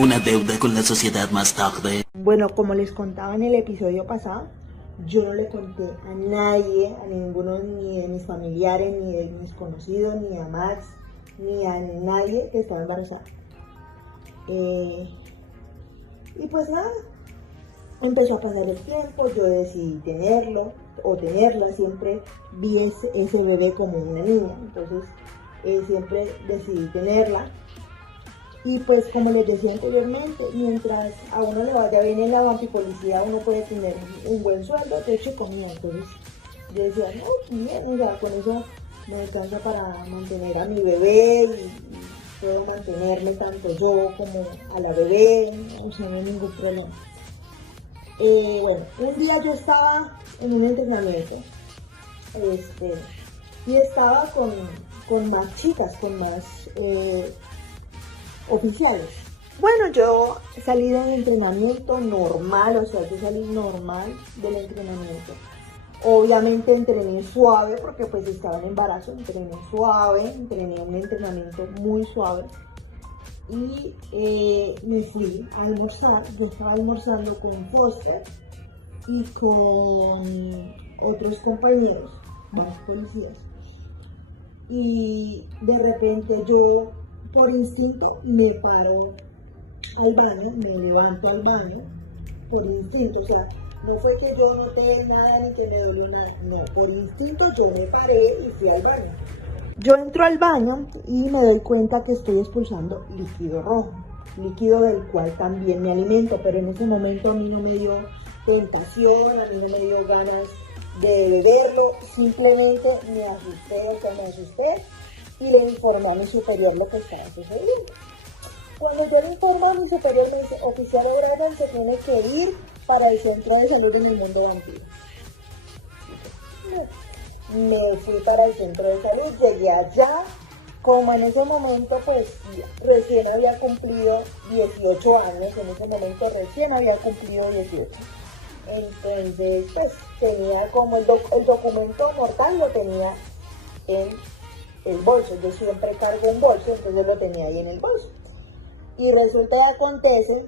una deuda con la sociedad más tarde. Bueno, como les contaba en el episodio pasado, yo no le conté a nadie, a ninguno ni de mis familiares, ni de mis conocidos, ni a Max, ni a nadie que estaba embarazada. Y pues nada, empezó a pasar el tiempo, yo decidí tenerlo o tenerla, siempre vi ese bebé como una niña, entonces siempre decidí tenerla. Y pues como les decía anteriormente, mientras a uno le vaya bien en la vampipolicía, uno puede tener un buen sueldo, techo y comida. Entonces yo decía, no, bien, o sea, con eso me alcanza para mantener a mi bebé y puedo mantenerme tanto yo como a la bebé, o sea, no hay ningún problema. Bueno, un día yo estaba en un entrenamiento y estaba con más chicas, con más oficiales. Bueno, yo salí de un entrenamiento normal, o sea, yo salí normal del entrenamiento. Obviamente entrené suave porque pues estaba en embarazo, entrené suave, entrené un entrenamiento muy suave. Y me fui a almorzar, yo estaba almorzando con Foster y con otros compañeros, más policías. Y de repente yo, por instinto, me paro al baño, me levanto al baño, por instinto, o sea, no fue que yo noté nada ni que me dolió nada, no, por instinto yo me paré y fui al baño. Yo entro al baño y me doy cuenta que estoy expulsando líquido rojo, líquido del cual también me alimento, pero en ese momento a mí no me dio tentación, a mí no me dio ganas de beberlo, simplemente me asusté y le informé a mi superior lo que estaba sucediendo. Cuando yo le informo a mi superior me dice, oficial O'Brien se tiene que ir para el centro de salud en el mundo vampiro. Me fui para el centro de salud, llegué allá, como en ese momento pues recién había cumplido 18 años, en ese momento recién había cumplido 18. Entonces pues tenía como el documento mortal, lo tenía en el bolso, yo siempre cargo un bolso, entonces lo tenía ahí en el bolso. Y resulta y acontece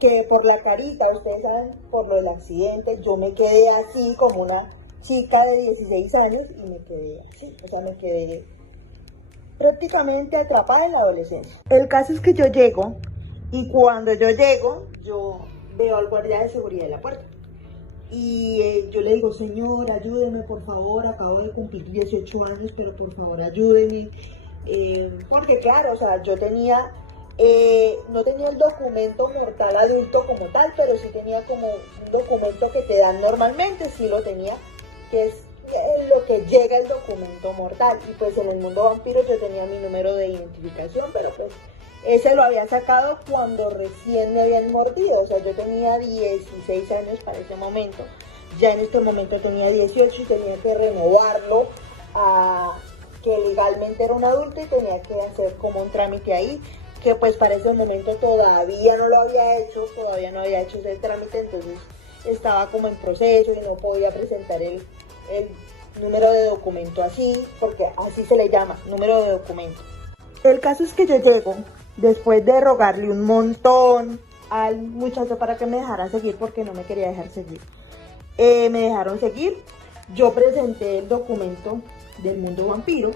que por la carita, ustedes saben, por lo del accidente, yo me quedé así como una chica de 16 años y me quedé así, o sea, me quedé prácticamente atrapada en la adolescencia. El caso es que yo llego y cuando yo llego, yo veo al guardia de seguridad en la puerta y yo le digo, señor, ayúdeme por favor, acabo de cumplir 18 años, pero por favor ayúdeme, porque claro, o sea, yo tenía... no tenía el documento mortal adulto como tal, pero sí tenía como un documento que te dan normalmente, sí lo tenía, que es lo que llega el documento mortal. Y pues en el mundo vampiro yo tenía mi número de identificación, pero pues ese lo había sacado cuando recién me habían mordido, o sea, yo tenía 16 años para ese momento, ya en este momento tenía 18 y tenía que renovarlo a que legalmente era un adulto y tenía que hacer como un trámite ahí, que pues para ese momento todavía no lo había hecho, todavía no había hecho ese trámite, entonces estaba como en proceso y no podía presentar el número de documento así, porque así se le llama, número de documento. El caso es que yo llego, después de rogarle un montón al muchacho para que me dejara seguir, porque no me quería dejar seguir, me dejaron seguir, yo presenté el documento del mundo vampiro,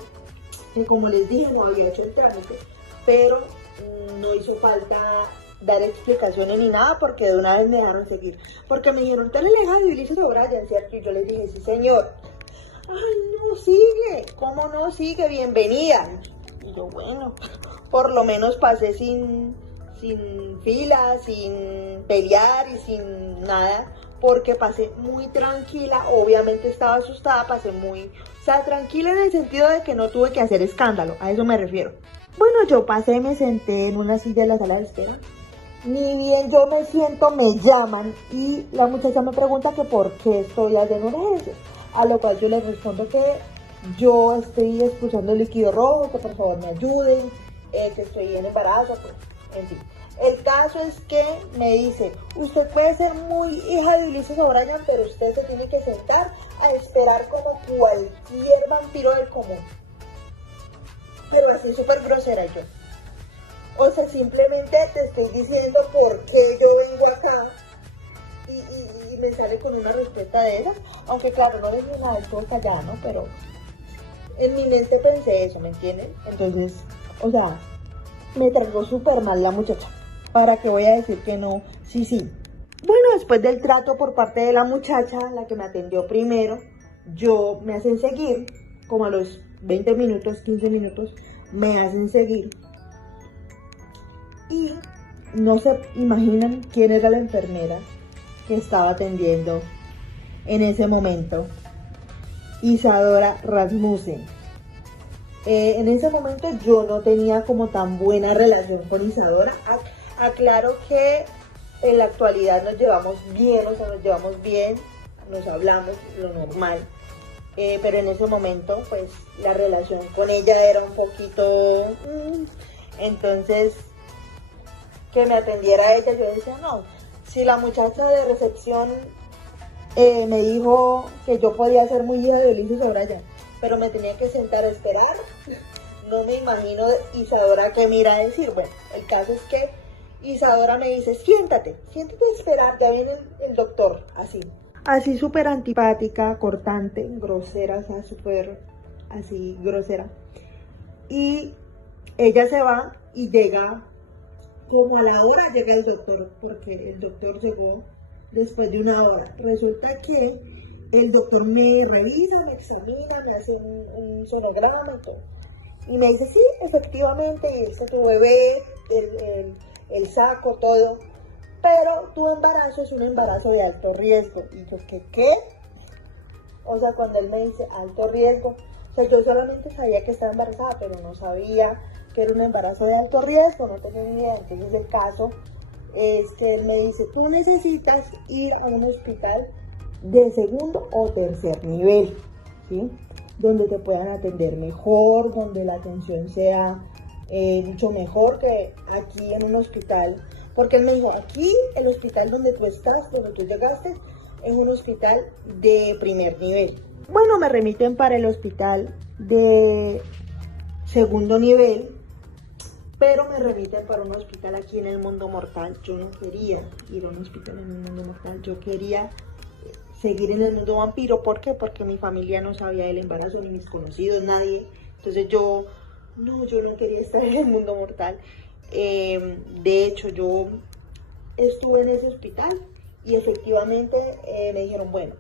que como les dije no había hecho el trámite, pero no hizo falta dar explicaciones ni nada porque de una vez me dejaron seguir. Porque me dijeron, ¿te le dejas de Ulises O'Brien, cierto? Y yo les dije, sí señor. Ay, no, sigue. ¿Cómo no sigue? Bienvenida. Y yo, bueno, por lo menos pasé sin fila, sin pelear y sin nada. Porque pasé muy tranquila, obviamente estaba asustada, pasé muy... O sea, tranquila en el sentido de que no tuve que hacer escándalo, a eso me refiero. Bueno, yo pasé y me senté en una silla de la sala de espera. Ni bien yo me siento, me llaman y la muchacha me pregunta que por qué estoy allá en urgencias. A lo cual yo les respondo que yo estoy expulsando líquido rojo, que por favor me ayuden, que estoy en embarazo, pues, en fin. El caso es que me dice, usted puede ser muy hija de Ulises O'Brien, pero usted se tiene que sentar a esperar como cualquier vampiro del común. Pero así súper grosera yo. O sea, simplemente te estoy diciendo por qué yo vengo acá y me sale con una respuesta de esa. Aunque claro, no le dije nada, estuvo callada, ¿no? Pero en mi mente pensé eso, ¿me entienden? Entonces, o sea, me trató súper mal la muchacha. ¿Para qué voy a decir que no? Sí, sí. Bueno, después del trato por parte de la muchacha, la que me atendió primero, yo me hacen seguir, como a los 20 minutos, 15 minutos, me hacen seguir. Y no se imaginan quién era la enfermera que estaba atendiendo en ese momento. Isadora Rasmussen. En ese momento yo no tenía como tan buena relación con Isadora. Aclaro que en la actualidad nos llevamos bien, o sea, nos llevamos bien, nos hablamos, lo normal. Pero en ese momento, pues, la relación con ella era un poquito... Entonces, que me atendiera ella, yo decía, no, si la muchacha de recepción me dijo que yo podía ser muy hija de Ulises O'Brien, pero me tenía que sentar a esperar, no me imagino Isadora que me irá a decir. Bueno, el caso es que Isadora me dice, siéntate a esperar, ya viene el doctor, así súper antipática, cortante, grosera, o sea, súper así grosera. Y ella se va y llega, como a la hora llega el doctor, porque el doctor llegó después de una hora. Resulta que el doctor me revisa, me examina, me hace un sonograma y todo. Y me dice, sí, efectivamente, este tu bebé, el saco, todo. Pero tu embarazo es un embarazo de alto riesgo. Y yo, ¿qué? O sea, cuando él me dice alto riesgo, o sea, yo solamente sabía que estaba embarazada, pero no sabía que era un embarazo de alto riesgo, no tenía ni idea. Entonces el caso es que él me dice, tú necesitas ir a un hospital de segundo o tercer nivel, ¿sí? Donde te puedan atender mejor, donde la atención sea mucho mejor que aquí en un hospital. Porque él me dijo, aquí el hospital donde tú estás, donde tú llegaste, es un hospital de primer nivel. Bueno, me remiten para el hospital de segundo nivel, pero me remiten para un hospital aquí en el mundo mortal. Yo no quería ir a un hospital en el mundo mortal, yo quería seguir en el mundo vampiro. ¿Por qué? Porque mi familia no sabía del embarazo, ni mis conocidos, nadie. Entonces yo no quería estar en el mundo mortal. De hecho, yo estuve en ese hospital y efectivamente me dijeron, bueno,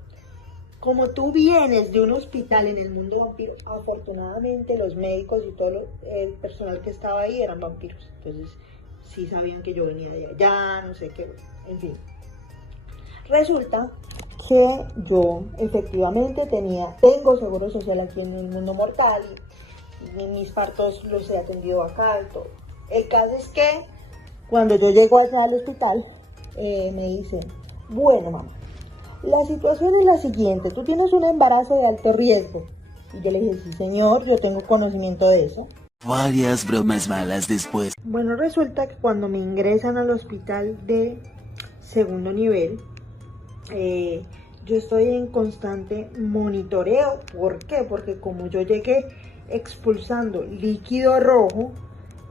como tú vienes de un hospital en el mundo vampiro, afortunadamente los médicos y todo el personal que estaba ahí eran vampiros. Entonces sí sabían que yo venía de allá, no sé qué, en fin. Resulta que yo efectivamente tengo seguro social aquí en el mundo mortal y mis partos los he atendido acá y todo. El caso es que cuando yo llego allá al hospital, me dicen, bueno mamá, la situación es la siguiente, tú tienes un embarazo de alto riesgo. Y yo le dije, sí señor, yo tengo conocimiento de eso. Varias bromas malas después. Bueno, resulta que cuando me ingresan al hospital de segundo nivel, yo estoy en constante monitoreo. ¿Por qué? Porque como yo llegué expulsando líquido rojo,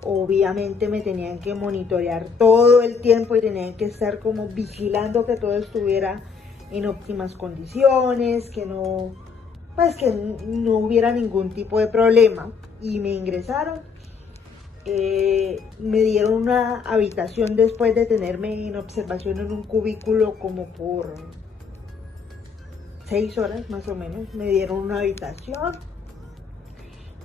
obviamente me tenían que monitorear todo el tiempo y tenían que estar como vigilando que todo estuviera en óptimas condiciones, que no hubiera ningún tipo de problema. Y me ingresaron, me dieron una habitación después de tenerme en observación en un cubículo como por 6 horas más o menos. Me dieron una habitación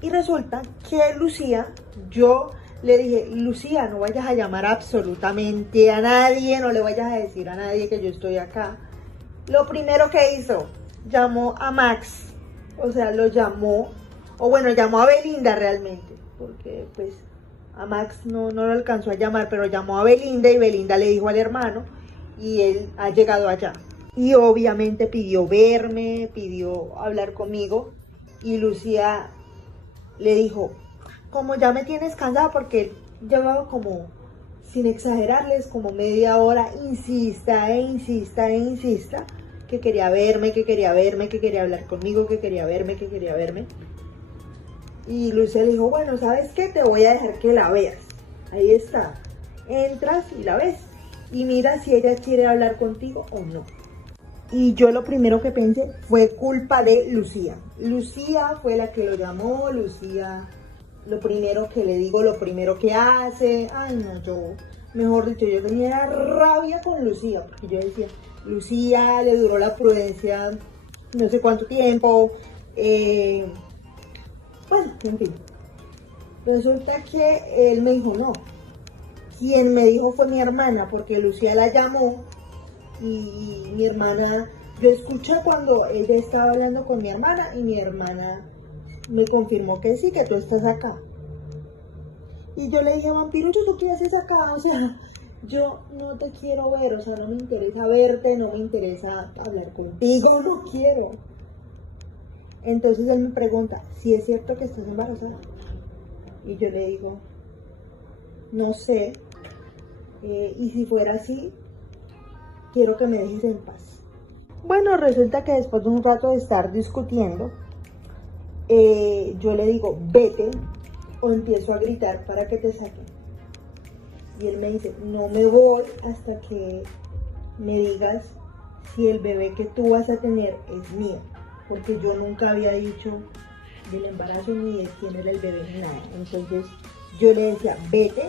y resulta que Lucía, yo le dije, Lucía, no vayas a llamar absolutamente a nadie, no le vayas a decir a nadie que yo estoy acá. Lo primero que hizo, llamó a Max, o sea, llamó a Belinda realmente, porque pues a Max no lo alcanzó a llamar, pero llamó a Belinda y Belinda le dijo al hermano y él ha llegado allá. Y obviamente pidió verme, pidió hablar conmigo y Lucía le dijo, como ya me tienes cansada, porque llevaba como, sin exagerarles, como media hora, insista, que quería verme, que quería hablar conmigo, que quería verme. Y Lucía le dijo, bueno, ¿sabes qué? Te voy a dejar que la veas. ahí está. Entras y la ves y mira si ella quiere hablar contigo o no. Y yo lo primero que pensé fue culpa de Lucía. Lucía fue la que lo llamó, Lucía, lo primero que le digo, lo primero que hace. Ay, no, mejor dicho, yo tenía rabia con Lucía, porque yo decía, Lucía le duró la prudencia no sé cuánto tiempo. Bueno, en fin. Resulta que él me dijo no. Quien me dijo fue mi hermana, porque Lucía la llamó y mi hermana, yo escuché cuando ella estaba hablando con mi hermana y mi hermana me confirmó que sí, que tú estás acá. Y yo le dije, vampiro, ¿tú qué haces acá? O sea, yo no te quiero ver, o sea, no me interesa verte, no me interesa hablar contigo, no quiero. Entonces él me pregunta, si es cierto que estás embarazada. Y yo le digo, no sé, y si fuera así, quiero que me dejes en paz. Bueno, resulta que después de un rato de estar discutiendo, yo le digo, vete, o empiezo a gritar para que te saquen. Y él me dice, no me voy hasta que me digas si el bebé que tú vas a tener es mío, porque yo nunca había dicho del embarazo ni de quién era el bebé ni nada. Entonces yo le decía, vete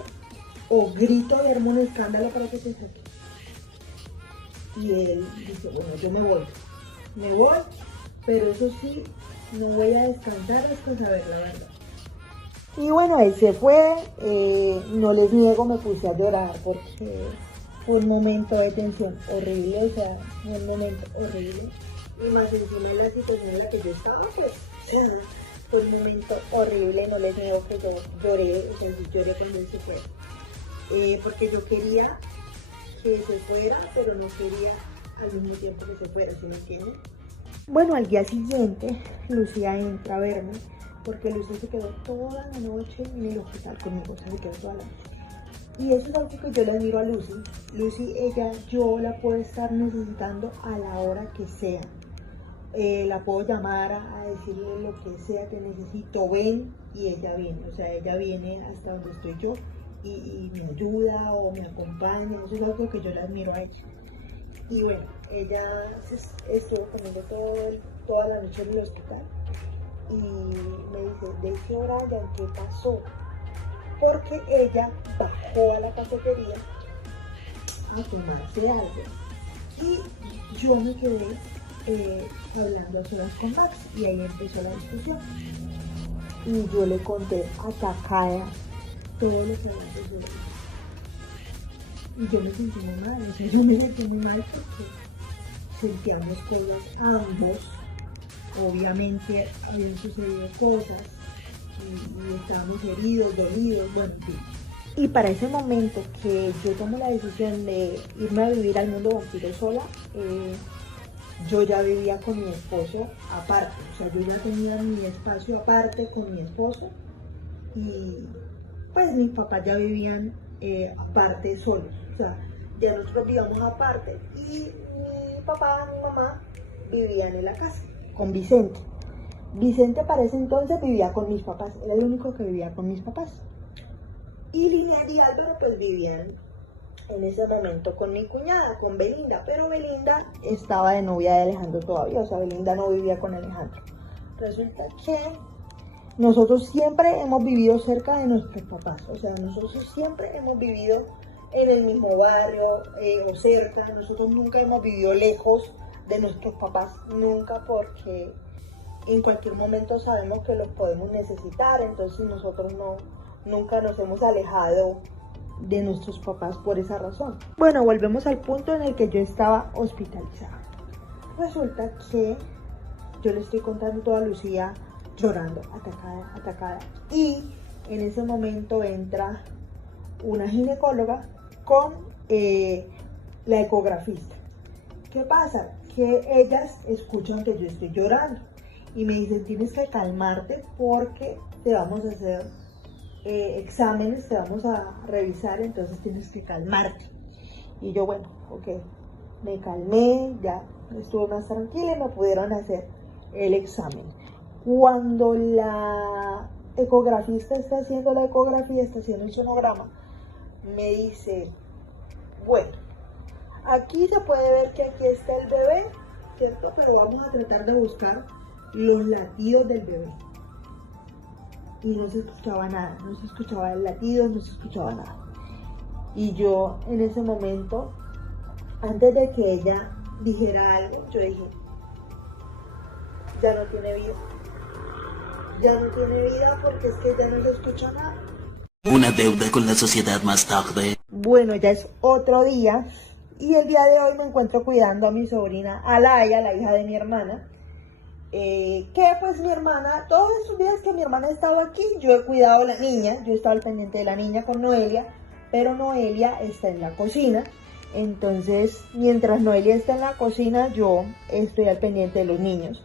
o grito y armo un escándalo para que te saque. Y él dice, bueno, yo me voy, pero eso sí, no voy a descansar hasta saber la verdad. Y bueno, él se fue, no les niego, me puse a llorar porque fue un momento de tensión horrible, o sea, fue un momento horrible. Y más encima de la situación en la que yo estaba, pues, fue un momento horrible, no les niego que yo lloré, o sea, sí lloré cuando él se fue. Porque yo quería que se fuera, pero no quería al mismo tiempo que se fuera, ¿sí me entienden? Bueno, al día siguiente, Lucía entra a verme, porque Lucía se quedó toda la noche en el hospital conmigo, o sea, se quedó toda la noche. Y eso es algo que yo le admiro a Lucy. Lucy, yo la puedo estar necesitando a la hora que sea. La puedo llamar a decirle lo que sea que necesito, ven, y ella viene. O sea, ella viene hasta donde estoy yo y me ayuda o me acompaña. Eso es algo que yo le admiro a ella. Y bueno, ella estuvo conmigo toda la noche en el hospital. Y me dice, ¿de qué hora, Brian? ¿Qué pasó? Porque ella bajó a la cafetería a tomarse algo. Y yo me quedé hablando a solas con Max y ahí empezó la discusión. Y yo le conté atacada todo lo que había sucedido. Y yo me sentí muy mal, o sea, yo me sentí muy mal porque sentíamos cosas ambos. Obviamente habían sucedido cosas y estábamos heridos, dolidos, bueno, en fin. Y para ese momento que yo tomo la decisión de irme a vivir al mundo vampiro sola, yo ya vivía con mi esposo aparte, o sea, yo ya tenía mi espacio aparte con mi esposo y pues mis papás ya vivían aparte solos, o sea, ya nosotros vivíamos aparte y mi papá, mi mamá vivían en la casa con Vicente. Vicente para ese entonces vivía con mis papás, era el único que vivía con mis papás. Y Lineal y Álvaro pues vivían en ese momento con mi cuñada, con Belinda, pero Belinda estaba de novia de Alejandro todavía, o sea, Belinda no vivía con Alejandro. Resulta que nosotros siempre hemos vivido cerca de nuestros papás, o sea, nosotros siempre hemos vivido en el mismo barrio o cerca, nosotros nunca hemos vivido lejos de nuestros papás, nunca, porque en cualquier momento sabemos que los podemos necesitar, entonces nosotros nunca nos hemos alejado de nuestros papás por esa razón. Bueno, volvemos al punto en el que yo estaba hospitalizada. Resulta que yo le estoy contando toda a Lucía llorando, atacada. Y en ese momento entra una ginecóloga con la ecografista. ¿Qué pasa? Que ellas escuchan que yo estoy llorando y me dicen, tienes que calmarte porque te vamos a hacer exámenes, te vamos a revisar, entonces tienes que calmarte. Y yo, bueno, ok, me calmé, ya estuve más tranquila y me pudieron hacer el examen. Cuando la ecografista está haciendo la ecografía, está haciendo el sonograma, me dice, bueno, aquí se puede ver que aquí está el bebé, ¿cierto? Pero vamos a tratar de buscar los latidos del bebé. Y no se escuchaba nada, no se escuchaba el latido, no se escuchaba nada. Y yo en ese momento, antes de que ella dijera algo, yo dije, ya no tiene vida. Ya no tiene vida porque es que ya no se escucha nada. Una deuda con la sociedad más tarde. Bueno, ya es otro día y el día de hoy me encuentro cuidando a mi sobrina Alaya, la hija de mi hermana. Que pues mi hermana, todos estos días que mi hermana estaba aquí, yo he cuidado a la niña, yo estaba al pendiente de la niña con Noelia, pero Noelia está en la cocina. Entonces, mientras Noelia está en la cocina, yo estoy al pendiente de los niños.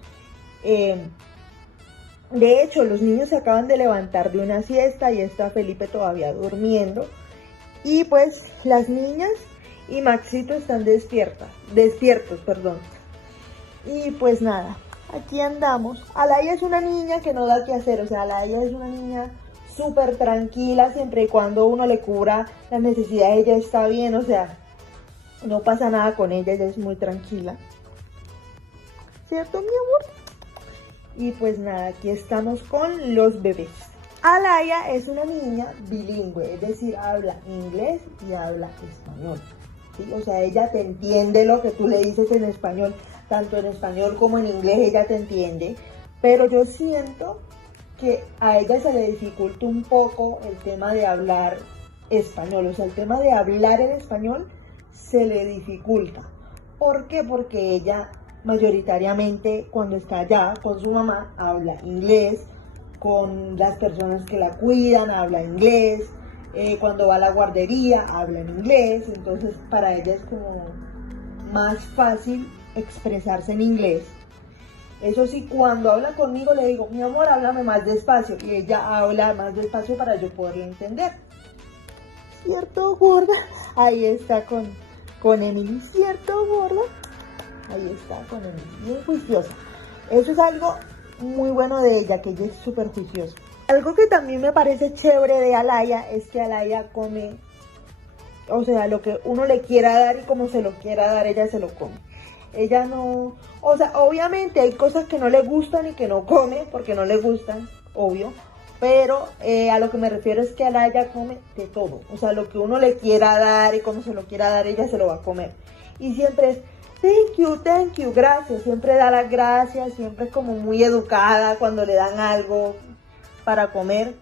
De hecho, los niños se acaban de levantar de una siesta y está Felipe todavía durmiendo. Y pues las niñas y Maxito están despiertos, perdón. Y pues nada, aquí andamos. Alaya es una niña que no da qué hacer, o sea, Alaya es una niña súper tranquila, siempre y cuando uno le cubra las necesidades, ella está bien, o sea, no pasa nada con ella, ella es muy tranquila. ¿Cierto, mi amor? Y pues nada, aquí estamos con los bebés. Alaya es una niña bilingüe, es decir, habla inglés y habla español, ¿sí? O sea, ella te entiende lo que tú le dices en español, tanto en español como en inglés ella te entiende, pero yo siento que a ella se le dificulta un poco el tema de hablar español, o sea, el tema de hablar en español se le dificulta. ¿Por qué? Porque ella mayoritariamente cuando está allá con su mamá habla inglés, con las personas que la cuidan habla inglés, cuando va a la guardería habla en inglés, entonces para ella es como más fácil expresarse en inglés. Eso sí, cuando habla conmigo le digo, mi amor, háblame más despacio, y ella habla más despacio para yo poderla entender. ¿Cierto, gorda? Ahí está con Emily, ¿cierto, gorda? Ahí está con Emily, bien juiciosa. Eso es algo muy bueno de ella, que ella es súper juiciosa. Algo que también me parece chévere de Alaya es que Alaya come, o sea, lo que uno le quiera dar y como se lo quiera dar, ella se lo come. Ella no, o sea, obviamente hay cosas que no le gustan y que no come, porque no le gustan, obvio. Pero a lo que me refiero es que Alaya come de todo. O sea, lo que uno le quiera dar y como se lo quiera dar, ella se lo va a comer. Y siempre es, thank you, gracias. Siempre da las gracias, siempre es como muy educada cuando le dan algo para comer.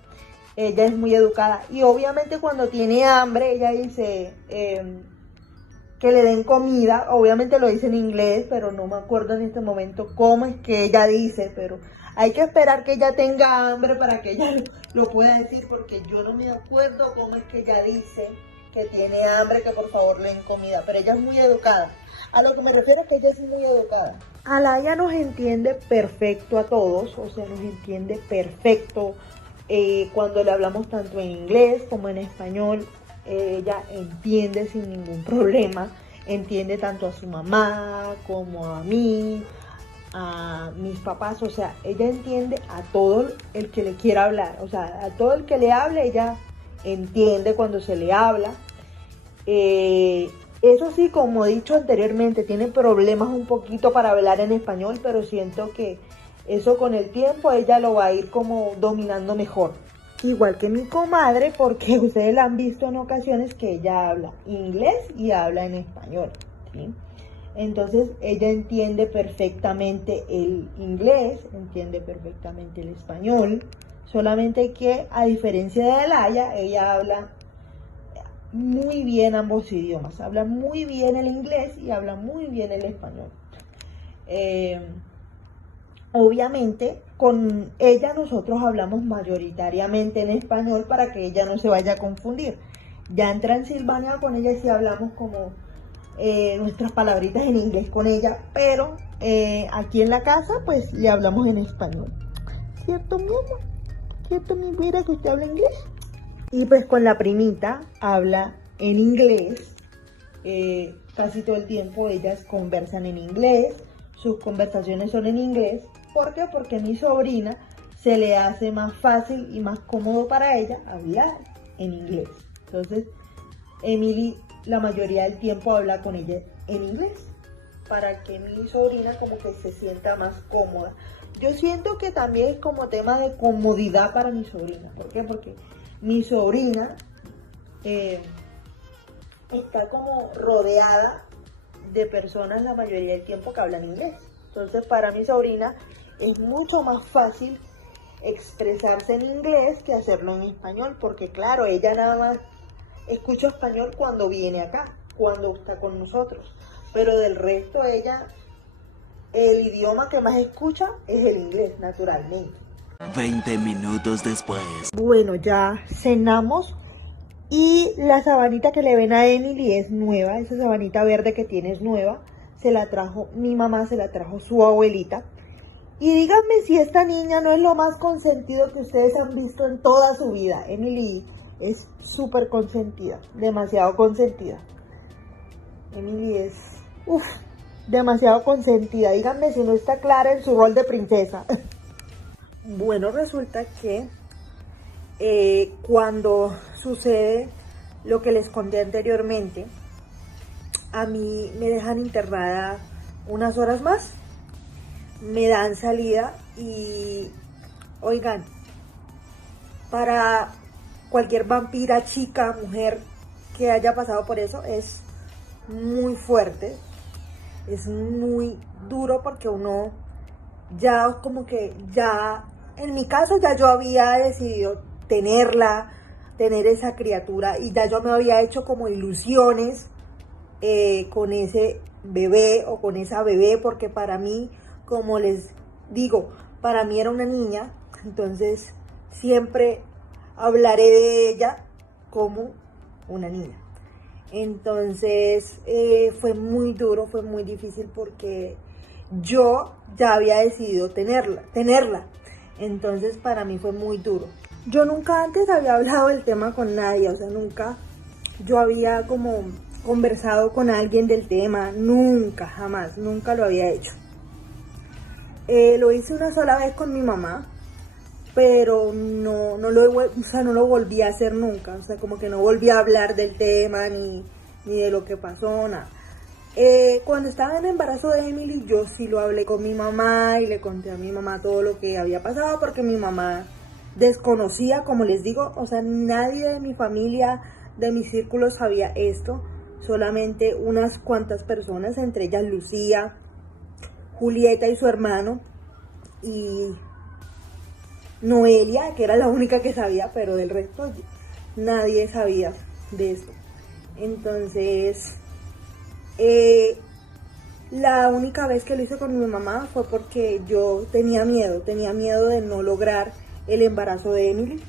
Ella es muy educada. Y obviamente cuando tiene hambre, ella dice que le den comida. Obviamente lo dice en inglés, pero no me acuerdo en este momento cómo es que ella dice, pero hay que esperar que ella tenga hambre para que ella lo pueda decir, porque yo no me acuerdo cómo es que ella dice que tiene hambre, que por favor le den comida, pero ella es muy educada. A lo que me refiero es que ella es muy educada. Alaya nos entiende perfecto a todos, o sea, nos entiende perfecto cuando le hablamos tanto en inglés como en español. Ella entiende sin ningún problema, entiende tanto a su mamá como a mí, a mis papás, o sea, ella entiende a todo el que le quiera hablar, o sea, a todo el que le hable, ella entiende cuando se le habla. Eso sí, como he dicho anteriormente, tiene problemas un poquito para hablar en español, pero siento que eso con el tiempo ella lo va a ir como dominando mejor. Igual que mi comadre, porque ustedes la han visto en ocasiones que ella habla inglés y habla en español, ¿sí? Entonces ella entiende perfectamente el inglés, entiende perfectamente el español, solamente que a diferencia de Alaya, ella habla muy bien ambos idiomas, habla muy bien el inglés y habla muy bien el español. Obviamente con ella nosotros hablamos mayoritariamente en español para que ella no se vaya a confundir. Ya en Transilvania con ella sí hablamos como nuestras palabritas en inglés con ella, pero aquí en la casa pues le hablamos en español. ¿Cierto, mi amor? ¿Cierto, mi vida, que usted habla inglés? Y pues con la primita habla en inglés, casi todo el tiempo ellas conversan en inglés, sus conversaciones son en inglés. ¿Por qué? Porque a mi sobrina se le hace más fácil y más cómodo para ella hablar en inglés. Entonces, Emily la mayoría del tiempo habla con ella en inglés, para que mi sobrina como que se sienta más cómoda. Yo siento que también es como tema de comodidad para mi sobrina. ¿Por qué? Porque mi sobrina está como rodeada de personas la mayoría del tiempo que hablan inglés. Entonces para mi sobrina es mucho más fácil expresarse en inglés que hacerlo en español, porque claro, ella nada más escucha español cuando viene acá, cuando está con nosotros, pero del resto ella, el idioma que más escucha es el inglés, naturalmente. 20 minutos después. Bueno, ya cenamos y la sabanita que le ven a Emily es nueva, esa sabanita verde que tiene es nueva, se la trajo mi mamá, se la trajo su abuelita. Y díganme si esta niña no es lo más consentido que ustedes han visto en toda su vida. Emily es súper consentida, demasiado consentida. Emily es, demasiado consentida. Díganme si no está clara en su rol de princesa. Bueno, resulta que cuando sucede lo que les conté anteriormente, a mí me dejan internada unas horas más, me dan salida y, oigan, para cualquier vampira, chica, mujer que haya pasado por eso, es muy fuerte, es muy duro porque uno ya como que ya, en mi caso ya yo había decidido tener esa criatura y ya yo me había hecho como ilusiones con ese bebé o con esa bebé, porque para mí, como les digo, para mí era una niña, entonces siempre hablaré de ella como una niña. Entonces fue muy duro, fue muy difícil porque yo ya había decidido tenerla. Entonces para mí fue muy duro. Yo nunca antes había hablado del tema con nadie, o sea, nunca yo había como conversado con alguien del tema, nunca, jamás, nunca lo había hecho. Lo hice una sola vez con mi mamá, pero no lo volví a hacer nunca, o sea, como que no volví a hablar del tema, ni de lo que pasó, nada. Cuando estaba en el embarazo de Emily, yo sí lo hablé con mi mamá y le conté a mi mamá todo lo que había pasado, porque mi mamá desconocía, como les digo, o sea, nadie de mi familia, de mi círculo sabía esto, solamente unas cuantas personas, entre ellas Lucía, Julieta y su hermano, y Noelia, que era la única que sabía, pero del resto nadie sabía de esto. Entonces, la única vez que lo hice con mi mamá fue porque yo tenía miedo de no lograr el embarazo de Emily.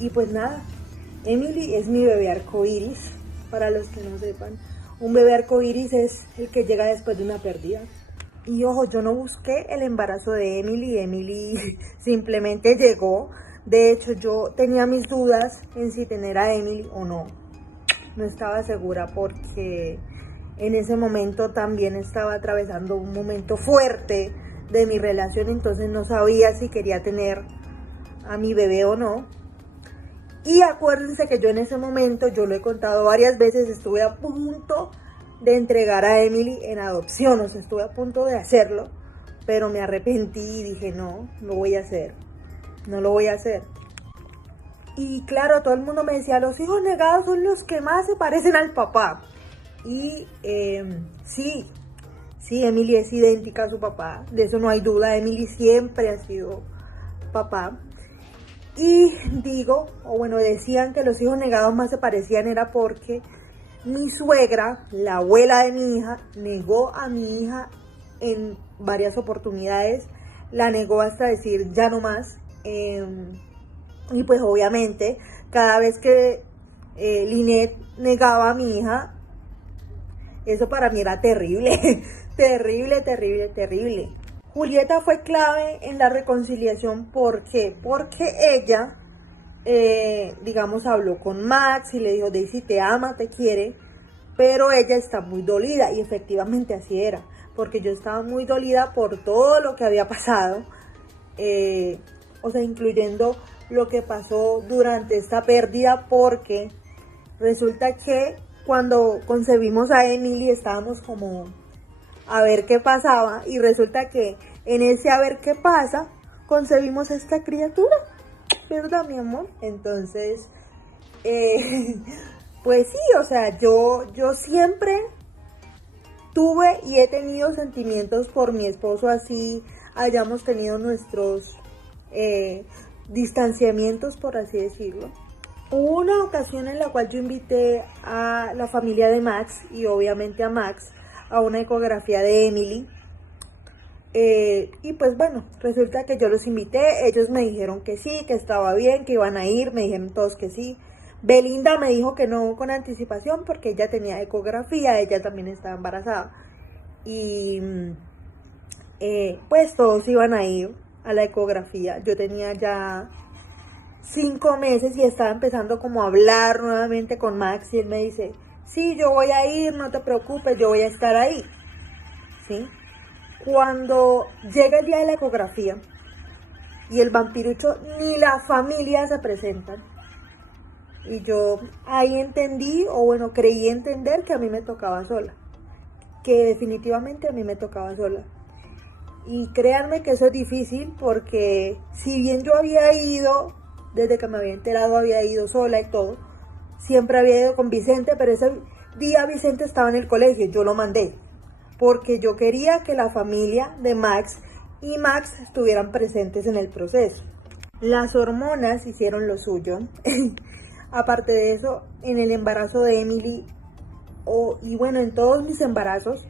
Y pues nada, Emily es mi bebé arcoíris, para los que no sepan. Un bebé arcoíris es el que llega después de una pérdida. Y ojo, yo no busqué el embarazo de Emily simplemente llegó. De hecho, yo tenía mis dudas en si tener a Emily o no. No estaba segura porque en ese momento también estaba atravesando un momento fuerte de mi relación, entonces no sabía si quería tener a mi bebé o no. Y acuérdense que yo en ese momento, yo lo he contado varias veces, estuve a punto de entregar a Emily en adopción, o sea, estuve a punto de hacerlo, pero me arrepentí y dije, no lo voy a hacer. Y claro, todo el mundo me decía, los hijos negados son los que más se parecen al papá. Y sí, Emily es idéntica a su papá, de eso no hay duda, Emily siempre ha sido papá. Y digo, o bueno, decían que los hijos negados más se parecían era porque mi suegra, la abuela de mi hija, negó a mi hija en varias oportunidades, la negó hasta decir ya no más. Y pues obviamente cada vez que Linet negaba a mi hija, eso para mí era terrible, terrible. Julieta fue clave en la reconciliación. ¿Por qué? Porque ella, digamos, habló con Max y le dijo, Daisy te ama, te quiere, pero ella está muy dolida. Y efectivamente así era, porque yo estaba muy dolida por todo lo que había pasado, o sea, incluyendo lo que pasó durante esta pérdida, porque Resulta que cuando concebimos a Emily estábamos como a ver qué pasaba y resulta que en ese a ver qué pasa concebimos esta criatura, ¿verdad, mi amor? Entonces, pues sí, o sea, yo siempre tuve y he tenido sentimientos por mi esposo, así hayamos tenido nuestros distanciamientos, por así decirlo. Hubo una ocasión en la cual yo invité a la familia de Max y obviamente a Max a una ecografía de Emily. Y pues bueno, resulta que yo los invité, ellos me dijeron que sí, que estaba bien, que iban a ir, me dijeron todos que sí. Belinda me dijo que no con anticipación porque ella tenía ecografía, ella también estaba embarazada. Y pues todos iban a ir a la ecografía. Yo tenía ya 5 meses y estaba empezando como a hablar nuevamente con Max y él me dice, sí, yo voy a ir, no te preocupes, yo voy a estar ahí, ¿sí? Cuando llega el día de la ecografía y el vampirucho ni la familia se presentan, y yo ahí entendí, o bueno, creí entender que a mí me tocaba sola, que definitivamente a mí me tocaba sola. Y créanme que eso es difícil porque si bien yo había ido, desde que me había enterado había ido sola y todo, siempre había ido con Vicente, pero ese día Vicente estaba en el colegio, yo lo mandé, porque yo quería que la familia de Max y Max estuvieran presentes en el proceso. Las hormonas hicieron lo suyo. Aparte de eso, en el embarazo de Emily, y bueno, en todos mis embarazos,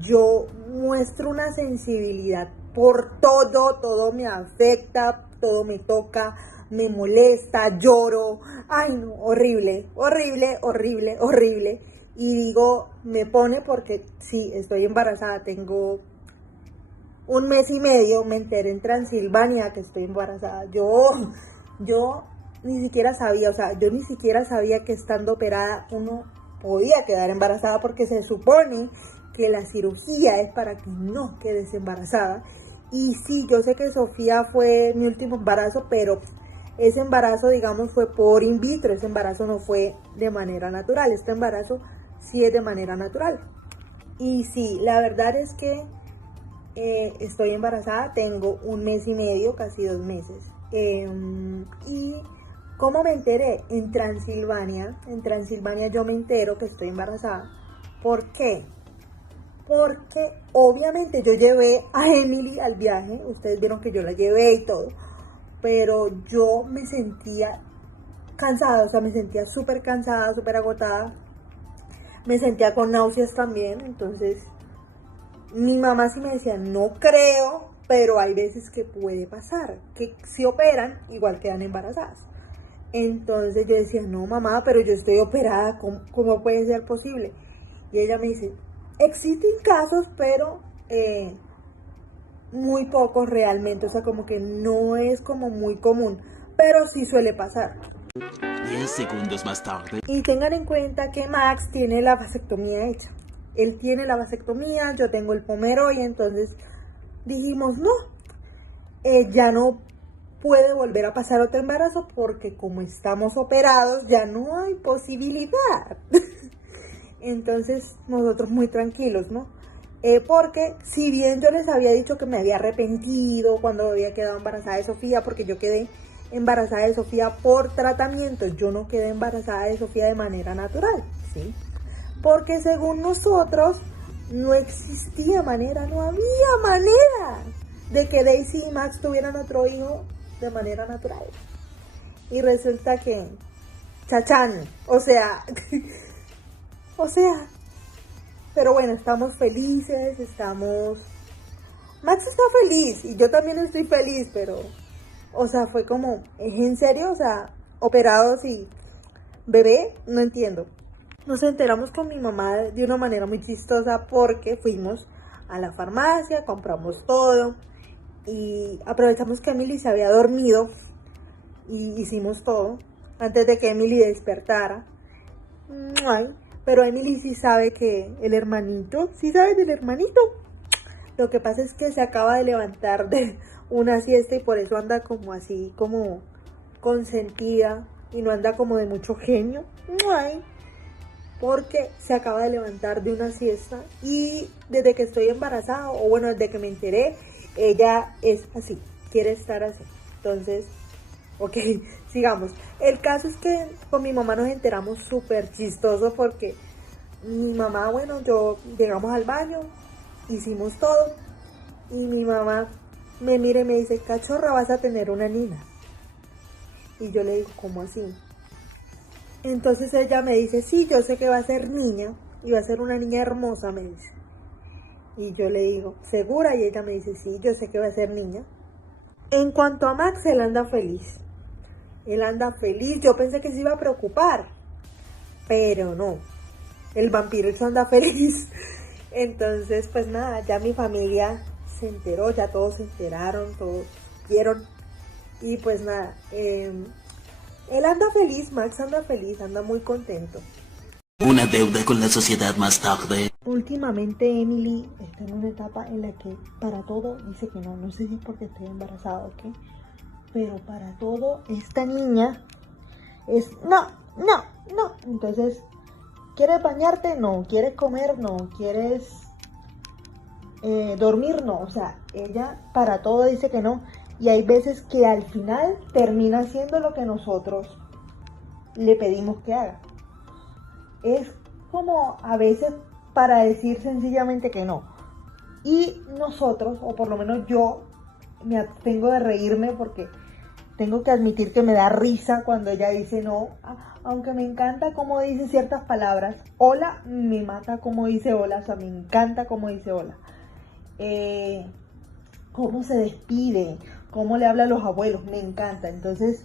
yo muestro una sensibilidad por todo me afecta, todo me toca, me molesta, lloro, ay no, horrible, horrible, horrible, horrible. Y digo, me pone porque sí, estoy embarazada, tengo 1 mes y medio, me enteré en Transilvania que estoy embarazada. Yo ni siquiera sabía, o sea, yo ni siquiera sabía que estando operada uno podía quedar embarazada porque se supone que la cirugía es para que no quedes embarazada. Y sí, yo sé que Sofía fue mi último embarazo, pero ese embarazo, digamos, fue por in vitro, ese embarazo no fue de manera natural, este embarazo sí es de manera natural. Y sí, la verdad es que estoy embarazada, tengo 1 mes y medio, casi 2 meses. Y ¿cómo me enteré? En Transilvania yo me entero que estoy embarazada. ¿Por qué? Porque obviamente yo llevé a Emily al viaje, ustedes vieron que yo la llevé y todo, pero yo me sentía cansada, o sea, me sentía súper cansada, súper agotada, me sentía con náuseas también, entonces mi mamá sí me decía, no creo, pero hay veces que puede pasar, que si operan, igual quedan embarazadas. Entonces yo decía, no mamá, pero yo estoy operada, ¿cómo puede ser posible? Y ella me dice, existen casos, pero muy pocos realmente, o sea, como que no es como muy común, pero sí suele pasar. 10 segundos más tarde. Y tengan en cuenta que Max tiene la vasectomía hecha. Él tiene la vasectomía, yo tengo el pomero y entonces dijimos, no, ya no puede volver a pasar otro embarazo porque como estamos operados ya no hay posibilidad. Entonces nosotros muy tranquilos, ¿no? Porque si bien yo les había dicho que me había arrepentido cuando había quedado embarazada de Sofía, porque yo quedé embarazada de Sofía por tratamiento, yo no quedé embarazada de Sofía de manera natural, ¿sí? Porque según nosotros no existía manera, no había manera de que Daisy y Max tuvieran otro hijo de manera natural. Y resulta que, chachán, o sea, pero bueno, estamos felices, Max está feliz y yo también estoy feliz, pero, o sea, fue como, ¿es en serio? O sea, operados y bebé, no entiendo. Nos enteramos con mi mamá de una manera muy chistosa porque fuimos a la farmacia, compramos todo y aprovechamos que Emily se había dormido y hicimos todo antes de que Emily despertara. Ay, pero Emily sí sabe que el hermanito, ¿sí sabes del hermanito? Lo que pasa es que se acaba de levantar de una siesta y por eso anda como así, como consentida y no anda como de mucho genio. Ay. porque se acaba de levantar de una siesta y desde que estoy embarazada, o bueno, desde que me enteré, ella es así, quiere estar así. Entonces, ok, sigamos. El caso es que con mi mamá nos enteramos súper chistoso porque mi mamá, bueno, llegamos al baño, hicimos todo y mi mamá me mira y me dice, cachorra, vas a tener una niña. Y yo le digo, ¿cómo así? Entonces ella me dice, sí, yo sé que va a ser niña y va a ser una niña hermosa, me dice. Y yo le digo, ¿segura? Y ella me dice, sí, yo sé que va a ser niña. En cuanto a Max, él anda feliz. Él anda feliz. Yo pensé que se iba a preocupar, pero no. El vampiro anda feliz. Entonces, pues nada, ya mi familia se enteró, ya todos se enteraron, todos vieron. Y pues nada, él anda feliz, Max anda feliz, anda muy contento. Una deuda con la sociedad más tarde. Últimamente Emily está en una etapa en la que para todo dice que no. No sé si es porque estoy embarazada o qué, pero para todo esta niña es no, no, no. Entonces, ¿quieres bañarte? No. ¿Quieres comer? No. ¿Quieres dormir? No. O sea, ella para todo dice que no. Y hay veces que al final termina haciendo lo que nosotros le pedimos que haga. Es como a veces para decir sencillamente que no. Y nosotros, o por lo menos yo, me abstengo de reírme porque tengo que admitir que me da risa cuando ella dice no. Aunque me encanta cómo dice ciertas palabras. Hola, me mata cómo dice hola, o sea, me encanta cómo dice hola. Cómo se despide, cómo le habla a los abuelos, me encanta. Entonces,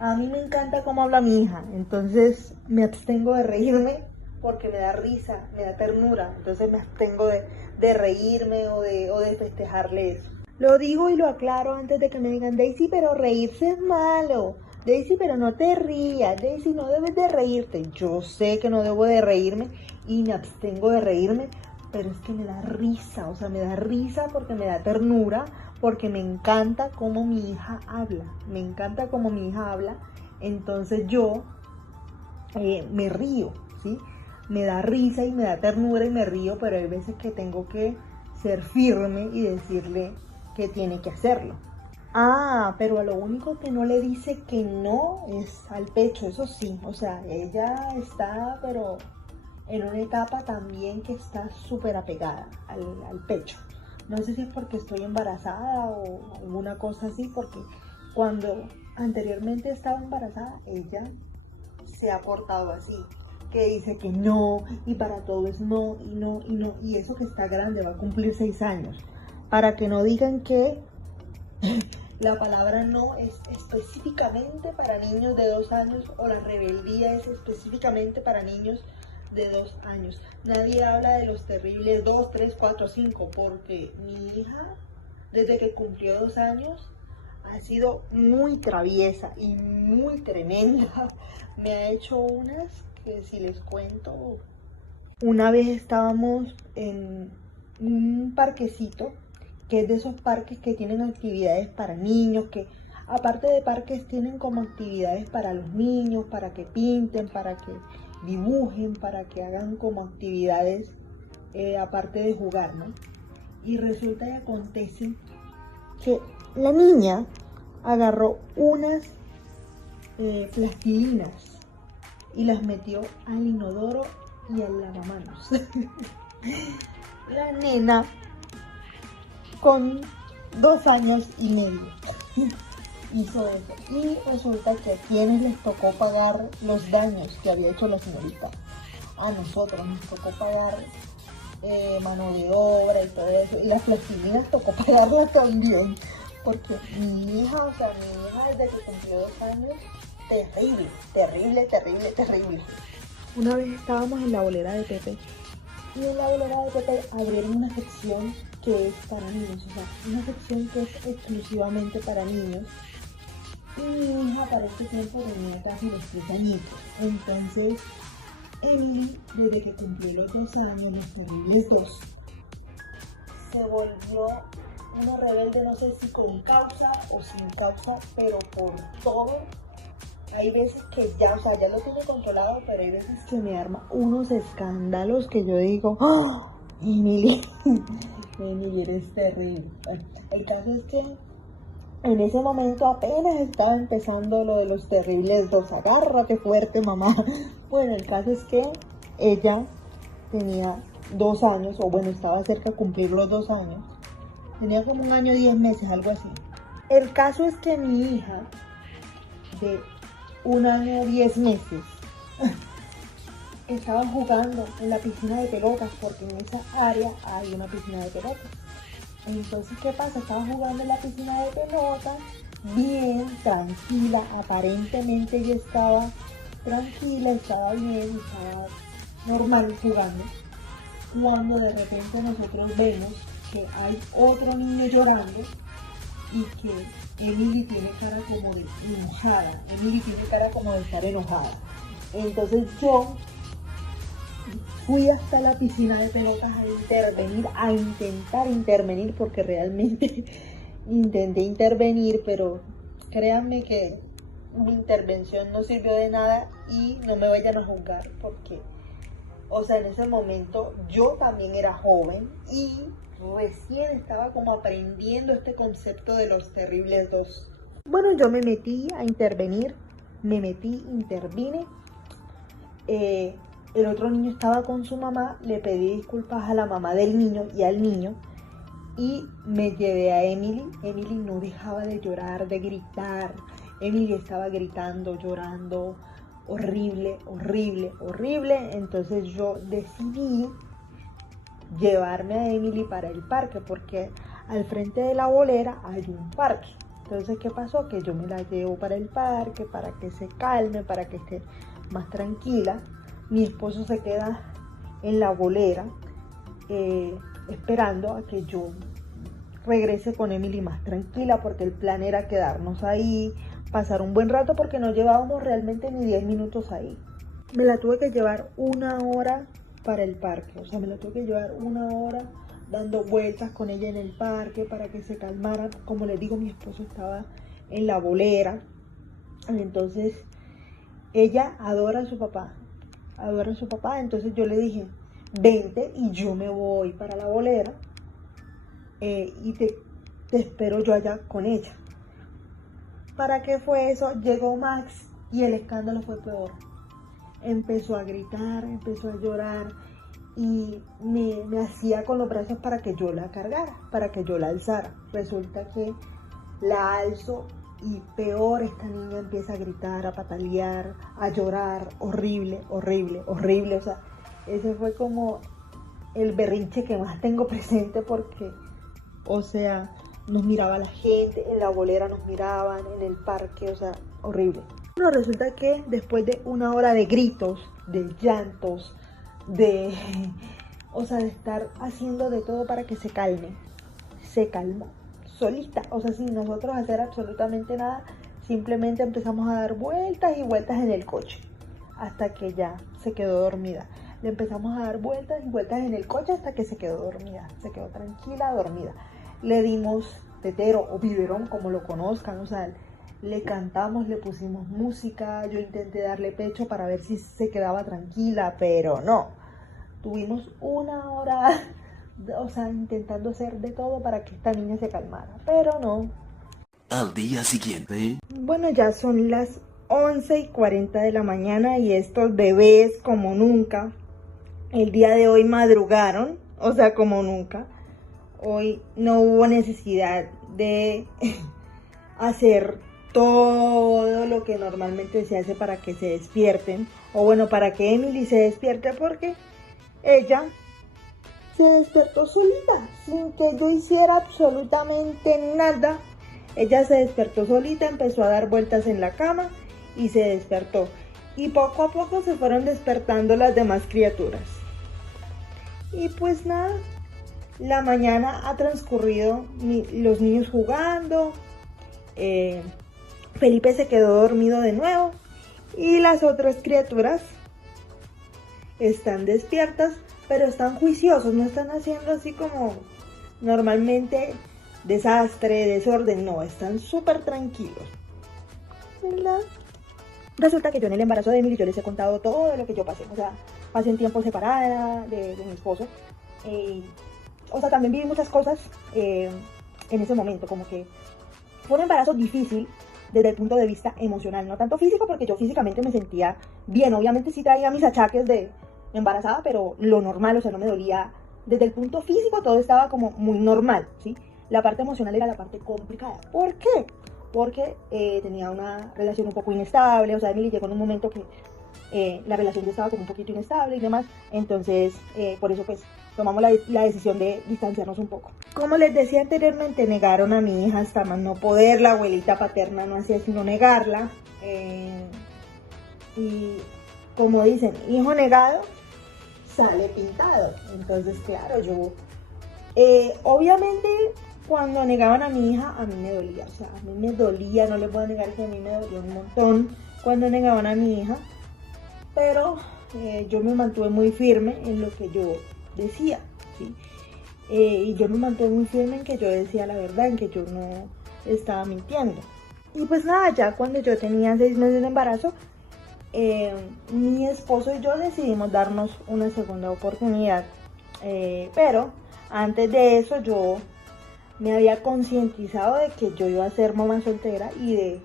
a mí me encanta cómo habla mi hija. Entonces, me abstengo de reírme porque me da risa, me da ternura. Entonces, me abstengo de reírme o de festejarle eso. Lo digo y lo aclaro antes de que me digan, Daisy, pero reírse es malo. Daisy, pero no te rías. Daisy, no debes de reírte. Yo sé que no debo de reírme y me abstengo de reírme, pero es que me da risa, o sea, me da risa porque me da ternura, porque me encanta cómo mi hija habla, me encanta cómo mi hija habla, entonces yo me río, ¿sí? Me da risa y me da ternura y me río, pero hay veces que tengo que ser firme y decirle que tiene que hacerlo. Pero a lo único que no le dice que no es al pecho, eso sí, o sea, ella está, pero en una etapa también que está súper apegada al pecho. No sé si es porque estoy embarazada o alguna cosa así, porque cuando anteriormente estaba embarazada, ella se ha portado así, que dice que no, y para todo es no, y no, y no, y eso que está grande, va a cumplir 6 años, para que no digan que la palabra no es específicamente para niños de 2 años o la rebeldía es específicamente para niños de 2 años. Nadie habla de los terribles 2, 3, 4, 5 porque mi hija desde que cumplió 2 años ha sido muy traviesa y muy tremenda. Me ha hecho unas que si les cuento. Una vez estábamos en un parquecito que es de esos parques que tienen actividades para niños, que aparte de parques tienen como actividades para los niños, para que pinten, para que dibujen, para que hagan como actividades aparte de jugar, ¿no? Y resulta y acontece que la niña agarró unas plastilinas y las metió al inodoro y al lavamanos. La nena con 2 años y medio hizo eso. Y resulta que a quienes les tocó pagar los daños que había hecho la señorita, a nosotros nos tocó pagar mano de obra y todo eso. Y las plastilinas tocó pagarlas también. Porque mi hija desde que cumplió 2 años, terrible, terrible, terrible, terrible. Una vez estábamos en la bolera de Pepe. Y en la bolera de Pepe abrieron una sección que es para niños, o sea, una sección que es exclusivamente para niños. Y mi hija para este tiempo tenía casi los 3 añitos. Entonces, Emily, desde que cumplió los 2 años, los terribles 2, se volvió una rebelde, no sé si con causa o sin causa, pero por todo hay veces que ya, o sea, ya lo tiene controlado, pero hay veces que me arma unos escándalos que yo digo, ¡oh! Emily, Emily, eres terrible. Bueno, el caso es que en ese momento apenas estaba empezando lo de los terribles dos. Agárrate fuerte, mamá. Bueno, el caso es que ella tenía 2 años, o bueno, estaba cerca de cumplir los 2 años. Tenía como 1 año, 10 meses, algo así. El caso es que mi hija, de 1 año, 10 meses, estaba jugando en la piscina de pelotas, porque en esa área hay una piscina de pelotas. Entonces, ¿qué pasa? Estaba jugando en la piscina de pelotas, bien, tranquila, aparentemente ella estaba tranquila, estaba bien, estaba normal jugando, cuando de repente nosotros vemos que hay otro niño llorando y que Emily tiene cara como de enojada, Emily tiene cara como de estar enojada. Entonces yo fui hasta la piscina de pelotas a intervenir, a intentar intervenir, porque realmente intenté intervenir, pero créanme que mi intervención no sirvió de nada y no me vayan a juzgar porque, o sea, en ese momento yo también era joven y recién estaba como aprendiendo este concepto de los terribles dos. Bueno, yo me metí a intervenir, intervine. El otro niño estaba con su mamá, le pedí disculpas a la mamá del niño y al niño y me llevé a Emily. Emily no dejaba de llorar, de gritar. Emily estaba gritando, llorando, horrible, horrible, horrible. Entonces yo decidí llevarme a Emily para el parque porque al frente de la bolera hay un parque. Entonces, ¿qué pasó? Que yo me la llevo para el parque, para que se calme, para que esté más tranquila. Mi esposo se queda en la bolera esperando a que yo regrese con Emily más tranquila, porque el plan era quedarnos ahí, pasar un buen rato, porque no llevábamos realmente ni 10 minutos ahí. Me la tuve que llevar 1 hora para el parque, o sea, me la tuve que llevar 1 hora dando vueltas con ella en el parque para que se calmara. Como les digo, mi esposo estaba en la bolera, entonces ella adora a su papá, entonces yo le dije, vente y yo me voy para la bolera y te espero yo allá con ella. ¿Para qué fue eso? Llegó Max y el escándalo fue peor. Empezó a gritar, empezó a llorar y me hacía con los brazos para que yo la cargara, para que yo la alzara. Resulta que la alzo y peor, esta niña empieza a gritar, a patalear, a llorar, horrible, horrible, horrible. O sea, ese fue como el berrinche que más tengo presente porque, o sea, nos miraba la gente, en la bolera nos miraban, en el parque, o sea, horrible. Bueno, resulta que después de 1 hora de gritos, de llantos, o sea, de estar haciendo de todo para que se calme, se calmó solita, o sea, sin nosotros hacer absolutamente nada, simplemente empezamos a dar vueltas y vueltas en el coche, hasta que ya se quedó dormida. Le empezamos a dar vueltas y vueltas en el coche hasta que se quedó dormida, se quedó tranquila, dormida. Le dimos tetero o biberón, como lo conozcan, o sea, le cantamos, le pusimos música, yo intenté darle pecho para ver si se quedaba tranquila, pero no. Tuvimos 1 hora, o sea, intentando hacer de todo para que esta niña se calmara, pero no. Al día siguiente, Bueno, ya son las 11:40 de la mañana y estos bebés, como nunca, el día de hoy madrugaron, o sea, como nunca. Hoy no hubo necesidad de hacer todo lo que normalmente se hace para que se despierten, o bueno, para que Emily se despierte, porque ella se despertó solita, sin que yo hiciera absolutamente nada. Ella se despertó solita, empezó a dar vueltas en la cama y se despertó. Y poco a poco se fueron despertando las demás criaturas. Y pues nada, la mañana ha transcurrido, los niños jugando, Felipe se quedó dormido de nuevo y las otras criaturas están despiertas, pero están juiciosos, no están haciendo así como normalmente desastre, desorden, no, están súper tranquilos, ¿verdad? Resulta que yo en el embarazo de Emily yo les he contado todo lo que yo pasé, o sea, pasé un tiempo separada de mi esposo, o sea, también viví muchas cosas en ese momento, como que fue un embarazo difícil desde el punto de vista emocional, no tanto físico, porque yo físicamente me sentía bien, obviamente sí traía mis achaques de embarazada, pero lo normal, o sea, no me dolía, desde el punto físico todo estaba como muy normal, ¿sí? La parte emocional era la parte complicada. ¿Por qué? Porque tenía una relación un poco inestable, o sea, Emily llegó en un momento que la relación ya estaba como un poquito inestable y demás, entonces por eso pues tomamos la decisión de distanciarnos un poco. Como les decía anteriormente, negaron a mi hija hasta más no poder, la abuelita paterna no hacía sino negarla, y como dicen, hijo negado sale pintado, entonces claro, yo obviamente cuando negaban a mi hija, a mí me dolía, o sea, a mí me dolía, no les puedo negar que a mí me dolió un montón cuando negaban a mi hija, pero yo me mantuve muy firme en lo que yo decía, ¿sí? Y yo me mantuve muy firme en que yo decía la verdad, en que yo no estaba mintiendo. Y pues nada, ya cuando yo tenía 6 meses de embarazo, mi esposo y yo decidimos darnos una segunda oportunidad, pero antes de eso yo me había concientizado de que yo iba a ser mamá soltera y de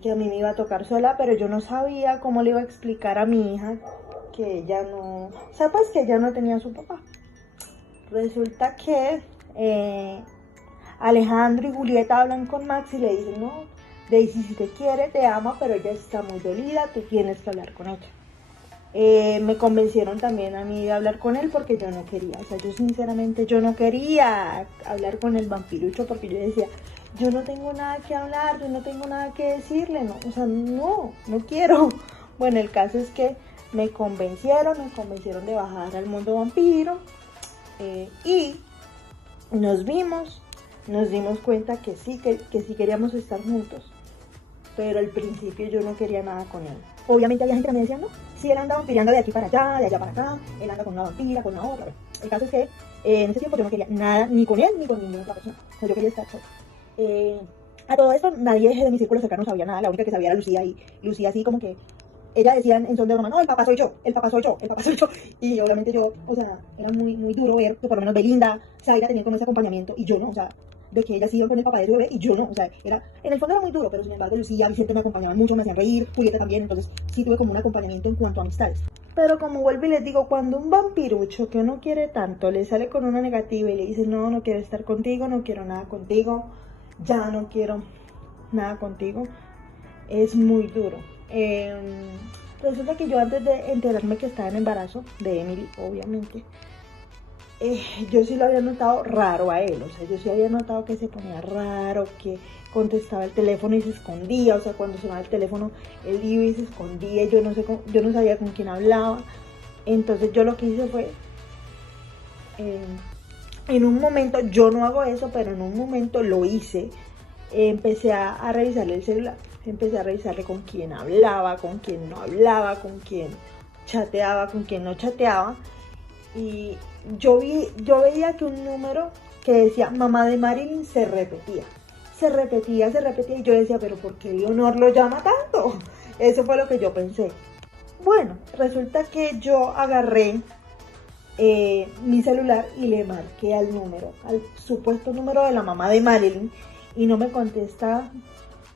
que a mí me iba a tocar sola, pero yo no sabía cómo le iba a explicar a mi hija que ella no, o sea, pues que ella no tenía a su papá. Resulta que Alejandro y Julieta hablan con Max y le dicen, no, Daisy si te quiere, te ama, pero ella está muy dolida, tú tienes que hablar con ella. Me convencieron también a mí de hablar con él porque yo no quería, o sea, yo sinceramente yo no quería hablar con el vampirucho porque yo decía, yo no tengo nada que hablar, yo no tengo nada que decirle, no, o sea, no quiero. Bueno, el caso es que me convencieron de bajar al mundo vampiro, y nos dimos cuenta que sí queríamos estar juntos, pero al principio yo no quería nada con él. Obviamente había gente que me decía, no, si él anda vampirando de aquí para allá, de allá para acá, él anda con una vampira, con una otra. El caso es que en ese tiempo yo no quería nada, ni con él, ni con ninguna otra persona. O sea, yo quería estar sola. A todo esto, nadie de mi círculo cercano sabía nada, la única que sabía era Lucía, y Lucía así como que, ella decía en son de broma, no, el papá soy yo, el papá soy yo, el papá soy yo. Y obviamente yo, o sea, era muy, muy duro ver que por lo menos Belinda, Zaira tenían como ese acompañamiento, y yo no, o sea, de que ellas iban con el papá de su bebé y yo no, o sea, en el fondo era muy duro, pero sin embargo Lucía, Vicente me acompañaban mucho, me hacían reír, Julieta también, entonces sí tuve como un acompañamiento en cuanto a amistades. Pero como vuelvo y les digo, cuando un vampirucho que uno quiere tanto le sale con una negativa y le dice, no quiero estar contigo, no quiero nada contigo, ya no quiero nada contigo, es muy duro. Resulta que yo antes de enterarme que estaba en embarazo de Emily, obviamente, yo sí lo había notado raro a él, o sea, yo sí había notado que se ponía raro, que contestaba el teléfono y se escondía, o sea, cuando sonaba el teléfono, él iba y se escondía, yo no sabía con quién hablaba. Entonces yo lo que hice fue, en un momento, yo no hago eso, pero en un momento lo hice, empecé a revisarle el celular, empecé a revisarle con quién hablaba, con quién no hablaba, con quién chateaba, con quién no chateaba, y yo veía que un número que decía mamá de Marilyn se repetía, y yo decía, pero ¿por qué Leonor lo llama tanto? Eso fue lo que yo pensé. Bueno, resulta que yo agarré mi celular y le marqué al supuesto número de la mamá de Marilyn, y no me contesta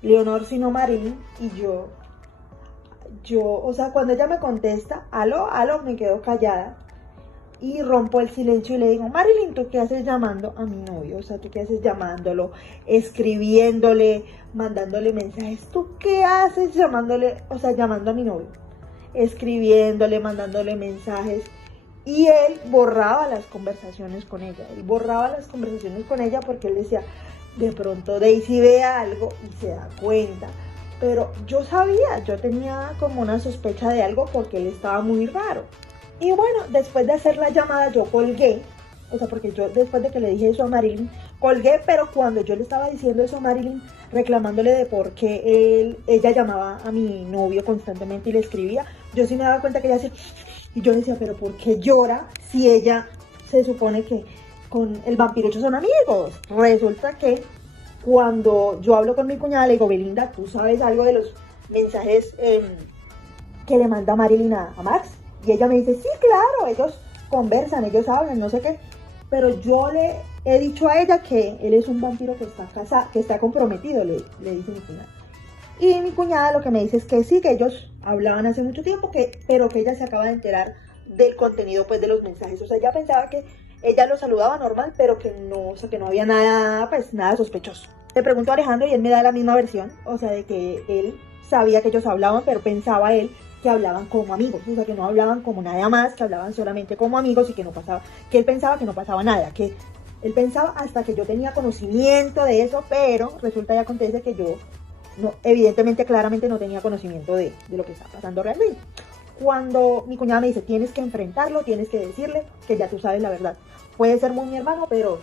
Leonor sino Marilyn, y yo, o sea, cuando ella me contesta, aló, me quedo callada y rompo el silencio y le digo, Marilyn, ¿tú qué haces llamando a mi novio? O sea, ¿tú qué haces llamándolo, escribiéndole, mandándole mensajes? ¿Tú qué haces llamándole, o sea, llamando a mi novio? Escribiéndole, mandándole mensajes. Y él borraba las conversaciones con ella. Porque él decía, de pronto Daisy ve algo y se da cuenta. Pero yo sabía, yo tenía como una sospecha de algo porque él estaba muy raro. Y bueno, después de hacer la llamada yo colgué, o sea, porque yo después de que le dije eso a Marilyn, colgué, pero cuando yo le estaba diciendo eso a Marilyn, reclamándole de por qué ella llamaba a mi novio constantemente y le escribía, yo sí me daba cuenta que ella hacía, y yo decía, pero ¿por qué llora si ella se supone que con el vampirucho son amigos? Resulta que cuando yo hablo con mi cuñada, le digo, Belinda, ¿tú sabes algo de los mensajes que le manda Marilyn a Max. Y ella me dice, sí, claro, ellos conversan, ellos hablan, no sé qué. Pero yo le he dicho a ella que él es un vampiro que está casado, que está comprometido, le dice mi cuñada. Y mi cuñada lo que me dice es que sí, que ellos hablaban hace mucho tiempo, pero que ella se acaba de enterar del contenido pues de los mensajes. O sea, ella pensaba que ella lo saludaba normal, pero que no, o sea, que no había nada, pues nada sospechoso. Le pregunto a Alejandro y él me da la misma versión, o sea, de que él sabía que ellos hablaban, pero pensaba él que hablaban como amigos, o sea, que no hablaban como nada más, que hablaban solamente como amigos y que no pasaba, que él pensaba que no pasaba nada, que él pensaba hasta que yo tenía conocimiento de eso, pero resulta y acontece que yo, no, evidentemente, claramente no tenía conocimiento de lo que estaba pasando realmente. Cuando mi cuñada me dice, tienes que enfrentarlo, tienes que decirle que ya tú sabes la verdad. Puede ser muy mi hermano, pero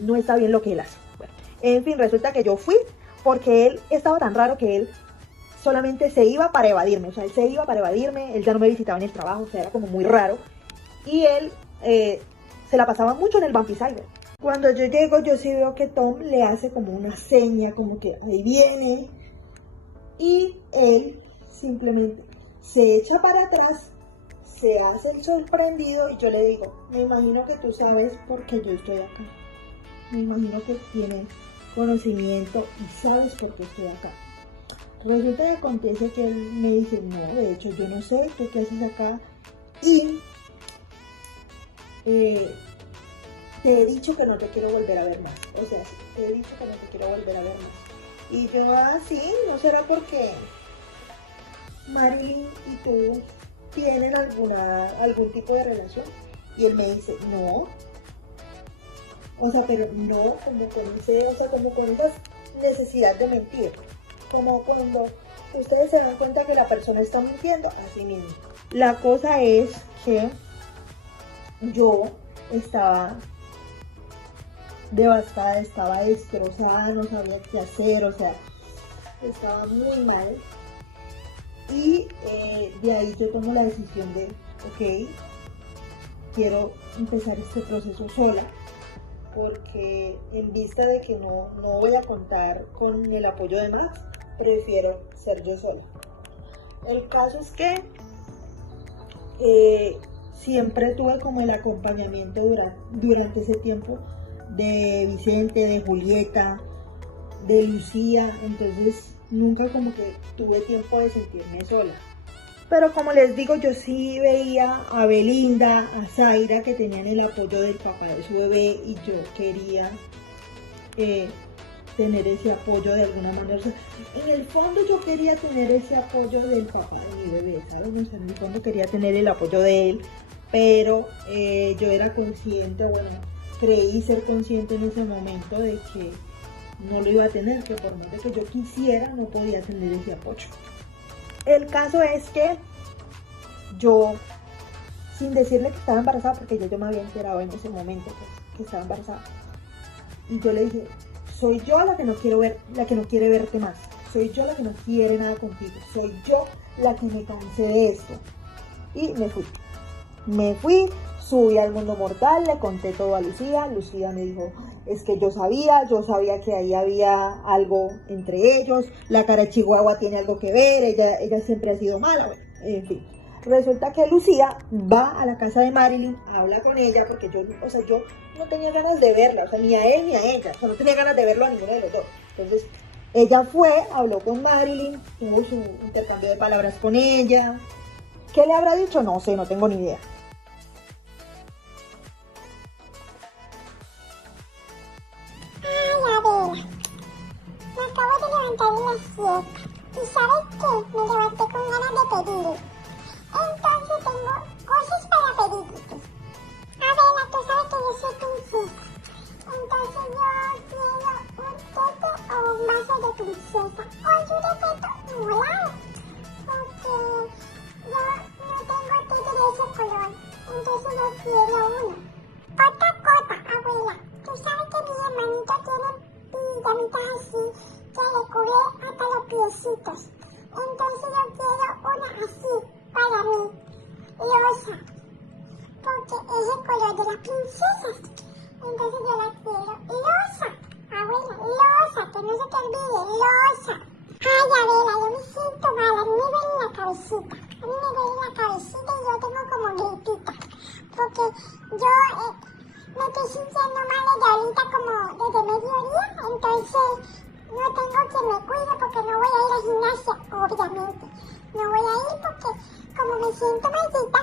no está bien lo que él hace. Bueno, en fin, resulta que yo fui porque él estaba tan raro que él solamente se iba para evadirme, o sea, él se iba para evadirme, él ya no me visitaba en el trabajo, o sea, era como muy raro. Y él se la pasaba mucho en el Vampicyber. Cuando yo llego, yo sí veo que Tom le hace como una seña, como que ahí viene. Y él simplemente se echa para atrás, se hace el sorprendido y yo le digo, me imagino que tú sabes por qué yo estoy acá. Me imagino que tienes conocimiento y sabes por qué estoy acá. Resulta que acontece que él me dice, no, de hecho yo no sé, tú qué haces acá. Y te he dicho que no te quiero volver a ver más. O sea, te he dicho que no te quiero volver a ver más. Y yo, sí, ¿no será porque Marilyn y tú tienen algún tipo de relación? Y él me dice, no. O sea, pero no, como con esa necesidad de mentir. Como cuando ustedes se dan cuenta que la persona está mintiendo, así mismo. La cosa es que yo estaba devastada, estaba destrozada, no sabía qué hacer, o sea, estaba muy mal. Y de ahí yo tomo la decisión de, ok, quiero empezar este proceso sola, porque en vista de que no voy a contar con el apoyo de Max, prefiero ser yo sola. El caso es que siempre tuve como el acompañamiento durante ese tiempo de Vicente, de Julieta, de Lucía, entonces nunca como que tuve tiempo de sentirme sola. Pero como les digo, yo sí veía a Belinda, a Zaira, que tenían el apoyo del papá de su bebé, y yo quería tener ese apoyo de alguna manera. O sea, en el fondo yo quería tener ese apoyo del papá de mi bebé, ¿saben? O sea, en el fondo quería tener el apoyo de él, pero yo era consciente, bueno, creí ser consciente en ese momento de que no lo iba a tener, que por más de que yo quisiera, no podía tener ese apoyo. El caso es que yo, sin decirle que estaba embarazada, porque yo me había enterado en ese momento que estaba embarazada, y yo le dije, soy yo la que no quiero ver, la que no quiere verte más, soy yo la que no quiere nada contigo, soy yo la que me cansé de esto. Y me fui, subí al mundo mortal, le conté todo a Lucía. Lucía me dijo, es que yo sabía que ahí había algo entre ellos, la cara de Chihuahua tiene algo que ver, ella siempre ha sido mala, bueno, en fin. Resulta que Lucía va a la casa de Marilyn, habla con ella, porque yo no tenía ganas de verla, o sea, ni a él ni a ella, o sea, no tenía ganas de verlo a ninguno de los dos. Entonces, ella fue, habló con Marilyn, tuvo su intercambio de palabras con ella. ¿Qué le habrá dicho? No sé, no tengo ni idea. Me acabo de levantar en la siesta. ¿Y sabes qué? Me levanté con ganas de pedir. Entonces tengo cosas para pedirte. Adela, tú sabes que yo soy princesa. Entonces yo quiero un teto o un vaso de princesa. O de teto morado. Porque yo no tengo teto de ese color. Entonces yo quiero uno. Otra cosa, abuela. Tú sabes que mi hermanito tiene pijamitas así que le cubre hasta los piecitos. Entonces yo quiero una así para mí, rosa, porque es el color de las princesas. Entonces yo la quiero rosa, abuela, rosa, que no se te olvide, rosa. Ay, Adela, yo me siento porque yo me estoy sintiendo mal desde ahorita como desde mediodía, entonces no tengo que me cuide porque no voy a ir al gimnasio, obviamente. No voy a ir porque como me siento maldita,